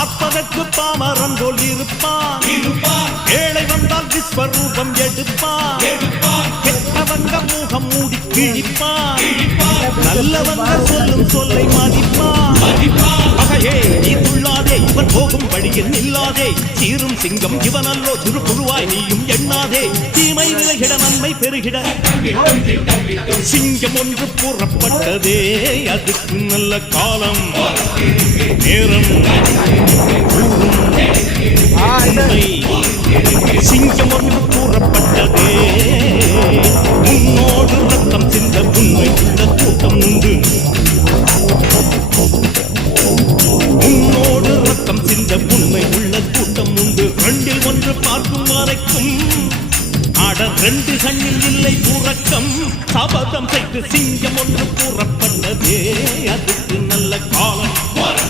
பார்ப்பதற்கு பாமரன் போல் இருப்பான். ஏழை வந்தால் விஸ்வரூபம் எடுப்பான். கெட்டவங்க முகம் மூடி கிழிப்பான். நல்லவங்க சொல்லும் சொல்லை மதிப்பான். பகையே நீ துள்ளாதே, இவன் போகும் வழியில் நில்லாதே. சீரும் சிங்கம் இவனல்லோ, சிறு புழுவாய் நீயும் எண்ணாதே. தீமை விலகிட நன்மை பெருகிட சிங்கம் ஒன்று கூறப்பட்டதே. அதுக்கு நல்ல காலம் நேரம் சிங்கம் ஒன்று கூறப்பட்டதே. உன்னோடு ரத்தம் சிந்த உண்மை உள்ள கூட்டம் உண்டு. உன்னோடு ரத்தம் சிந்த உண்மை உள்ள கூட்டம் உண்டு. ரெண்டில் ஒன்று பார்க்கும் வரைக்கும் ஆட ரெண்டு கண்ணில் இல்லை உறக்கம். சபதம் செய்து சிங்கம் ஒன்று கூறப்பட்டதே. அதுக்கு நல்ல காலம்